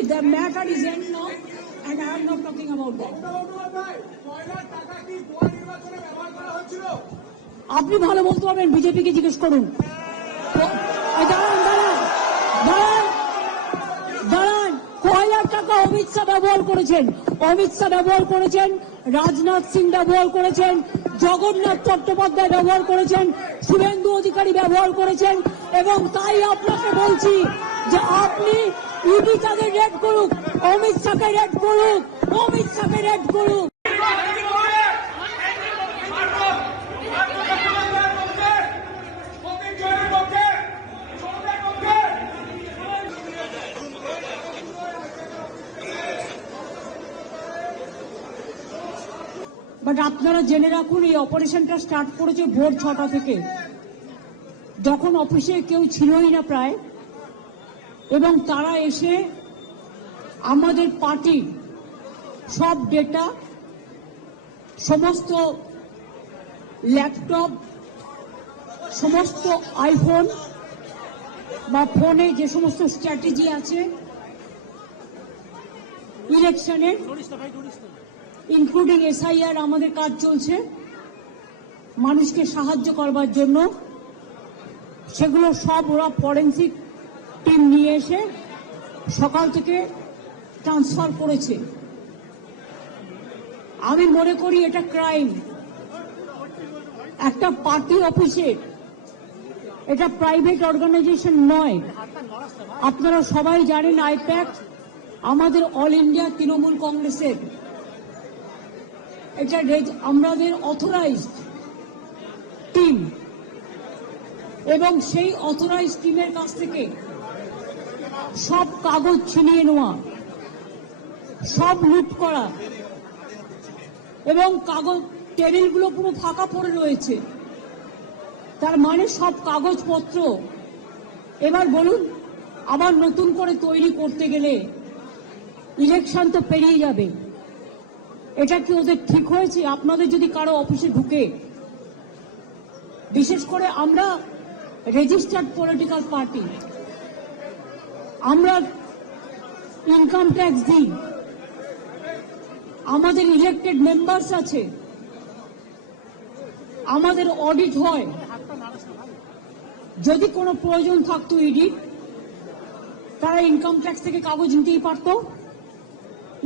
The matter is end now, and I am not talking about that. আপনি ভালো বলতে পারবেন, বিজেপিকে জিজ্ঞেস করুন। দাঁড়ান, কয়লার টাকা অমিত শাহ ব্যবহার করেছেন, অমিত শাহ ব্যবহার করেছেন, রাজনাথ সিং ব্যবহার করেছেন, জগন্নাথ চট্টোপাধ্যায় ব্যবহার করেছেন, শুভেন্দু অধিকারী ব্যবহার করেছেন, এবং তাই আপনাকে বলছি যে আপনি ইডি তাদের রেড করুক, অমিত শাহকে রেড করুক, অমিত শাহকে রেড করুক। বাট আপনারা জেনে রাখুন, এই অপারেশনটা স্টার্ট করেছে ভোর 6টা থেকে, যখন অফিসে কেউ ছিলই না প্রায়, এবং তারা এসে আমাদের পার্টির সব ডেটা, সমস্ত ল্যাপটপ, সমস্ত আইফোন বা ফোনে যে সমস্ত স্ট্র্যাটেজি আছে ইলেকশনের, ইনক্লুডিং SIR, আমাদের কাজ চলছে মানুষকে সাহায্য করবার জন্য, সেগুলো সব ওরা ফরেন্সিক টিম নিয়ে এসে সকাল থেকে ট্রান্সফার করেছে। আমি মনে করি এটা ক্রাইম। একটা পার্টি অফিসে, এটা প্রাইভেট অর্গানাইজেশন নয়। আপনারা সবাই জানেন আইপ্যাক আমাদের অল ইন্ডিয়া তৃণমূল কংগ্রেসের, এটা আমাদের অথরাইজড টিম, এবং সেই অথরাইজড টিমের কাছ থেকে সব কাগজ ছিনিয়ে নেওয়া, সব লুট করা, এবং কাগজ টেবিলগুলো পুরো ফাঁকা পড়ে রয়েছে। তার মানে সব কাগজপত্র এবার বলুন আবার নতুন করে তৈরি করতে গেলে ইলেকশন তো পেরিয়ে যাবে। এটা কি ওদের ঠিক হয়েছে? আপনাদের যদি কারো অফিসে ঢুকে, বিশেষ করে আমরা রেজিস্টার্ড পলিটিক্যাল পার্টি, আমরা ইনকাম ট্যাক্স দিই, আমাদের ইলেক্টেড মেম্বার্স আছে, আমাদের অডিট হয়। যদি কোনো প্রয়োজন থাকতো ইডি, তারা ইনকাম ট্যাক্স থেকে কাগজ নিতেই পারত।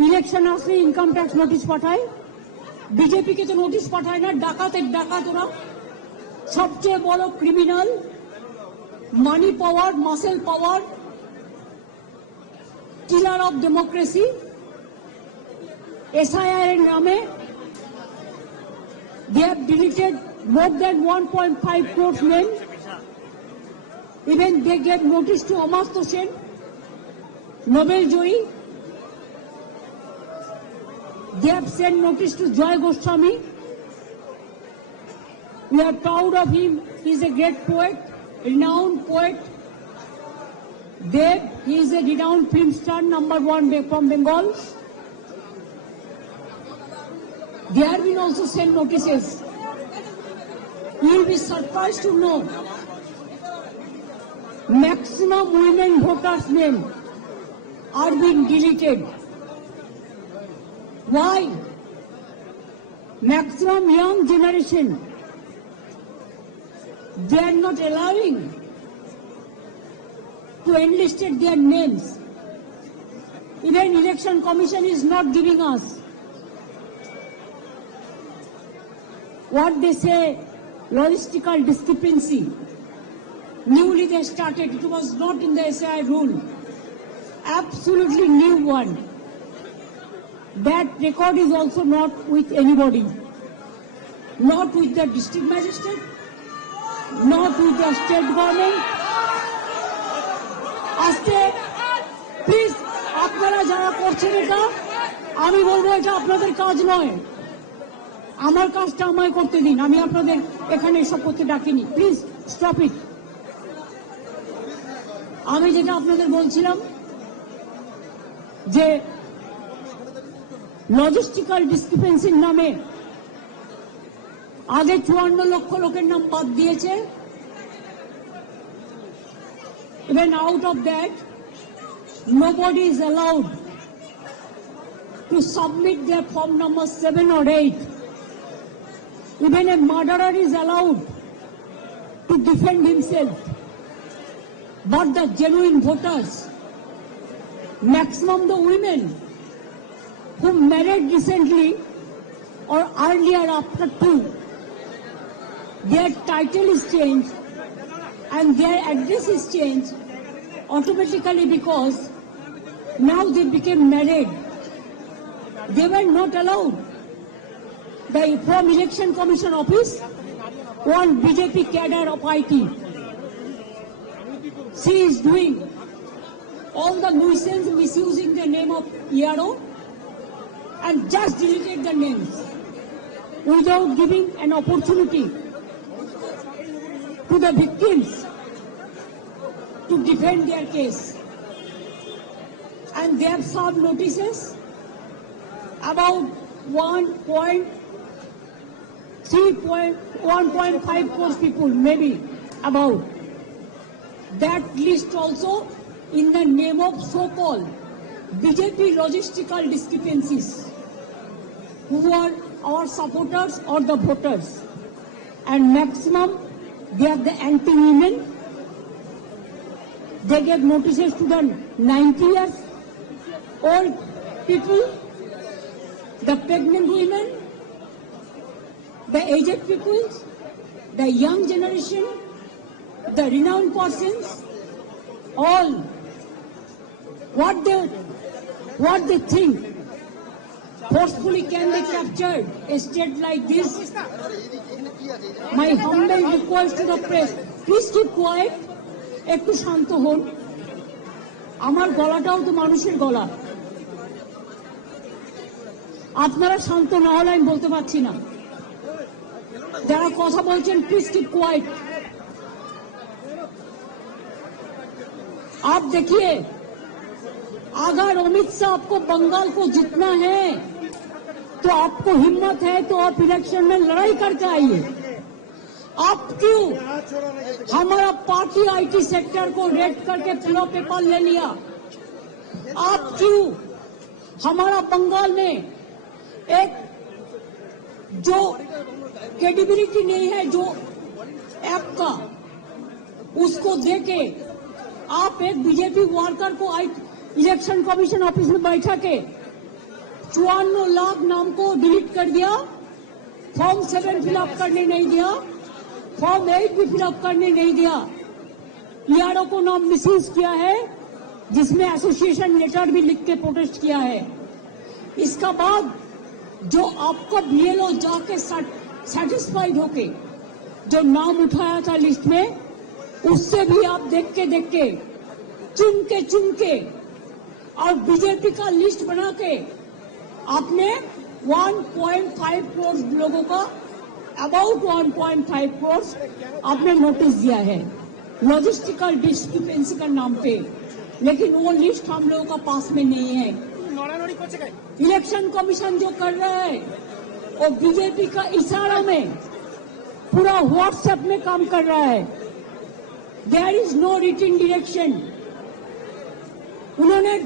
ইলেকশন আসলে ইনকাম ট্যাক্স নোটিশ পাঠায়, বিজেপিকে তো নোটিশ পাঠায় না। ডাকাতের ডাকাত ওরা, সবচেয়ে বড় criminal, money power, muscle power, killer of democracy. SIR এর নামে they have deleted more than 1.5 crore men. Even they gave notice to Amartya Sen, Nobel Joyee. They have sent notice to Joy Goswami. We are proud of him. He is a great poet, renowned poet. Dev, he is a renowned film star, #1 from Bengal. They have been also sent notices. You will be surprised to know maximum women voters' name are being deleted. Why? Maximum young generation, they are not allowing to enlist their names. Even Election Commission is not giving us what they say logistical discrepancy. Newly they started, it was not in the SIR rule. Absolutely new one. That record is also not with anybody. Not with the district magistrate, not with the state government. আজকে please আপনারা যারা করছেন এটা, আমি বলবো এটা আপনাদের কাজ নয়। আমার কাজটা আমায় করতে দিন, আমি আপনাদের এখানে এসব করতে ডাকিনি। Please stop it. আমি যেটা আপনাদের বলছিলাম যে লজিস্টিক্যাল ডিসক্রিপেন্সির নামে আগে 54 লক্ষ লোকের নাম বাদ দিয়েছে। Even out of that nobody is allowed to submit their form number 7 or 8. Even a murderer is allowed to defend himself. But the genuine voters, maximum the women who married recently or earlier after 2, their title is changed and their address is changed automatically because now they became married. They were not allowed. From Election Commission office, one BJP cadre of IT, she is doing all the nuisance misusing the name of ERO and just deleted the names without giving an opportunity to the victims to defend their case. And they have served notices about 1.5 crore people, maybe about. That list also in the name of so-called BJP logistical discrepancies, who are our supporters or the voters. And maximum, they are the anti-women. They gave notices to the 90 years old people, the pregnant women, the aged people, the young generation, the renowned persons, all what they think forcefully can be captured a state like this. My humble request to the press, please keep quiet, একটু শান্ত হন, আমার গলাটাও তো মানুষের গলা, আপনারা শান্ত না হলে আমি বলতে পারছি না। যারা কথা বলছেন প্লিজ কিপ কোয়াইট। आप देखिए, अगर अमित शाह आपको बंगाल को जीतना है तो आपको हिम्मत है तो आप इलेक्शन में लड़ाई करके आइए। आप क्यों हमारा पार्टी आईटी सेक्टर को रेड करके पूरा पेपर ले लिया? आप क्यों हमारा बंगाल में एक जो क्रेडिबिलिटी नहीं है जो ऐप का, उसको देके आप एक बीजेपी वर्कर को इलेक्शन कमीशन ऑफिस में बैठा के 54 लाख नाम को डिलीट कर दिया, फॉर्म 7 फिलअप करने नहीं दिया, फॉर्म 8 भी फिलअप करने नहीं दिया, ईआरओ को नाम मिसयूज किया है, जिसमें एसोसिएशन लेटर भी लिख के प्रोटेस्ट किया है। इसका बाद जो आपको बीएलओ जाके सेटिस्फाइड होके जो नाम उठाया था लिस्ट में, उससे भी आप देख के चुन के और बीजेपी का लिस्ट बना के आपने 1.5 करोड़ लोगों का, अबाउट 1.5 करोड़ आपने नोटिस दिया है लॉजिस्टिकल डिस्क्रिपेंसी का नाम पे, लेकिन वो लिस्ट हम लोगों का पास में नहीं है। इलेक्शन कमीशन जो कर रहा है वो बीजेपी का इशारा में पूरा व्हाट्सएप में काम कर रहा है। There is no written direction. उन्होंने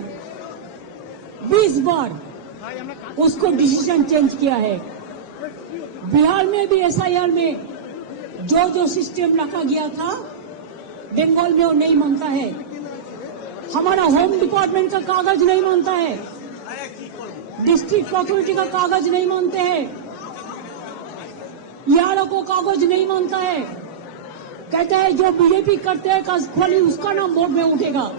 20 बार उसको डिसीजन चेंज किया है। बिहार में भी एसआईआर में जो सिस्टम रखा गया था, बंगाल में वो नहीं मानता है। हमारा होम डिपार्टमेंट का कागज नहीं मानता है, डिस्ट्रिक्ट अथॉरिटी का कागज नहीं मानते हैं, ईआरओ को कागज नहीं मानता है। कहता है जो बीजेपी करते हैं खाली उसका नाम बोर्ड में उठेगा।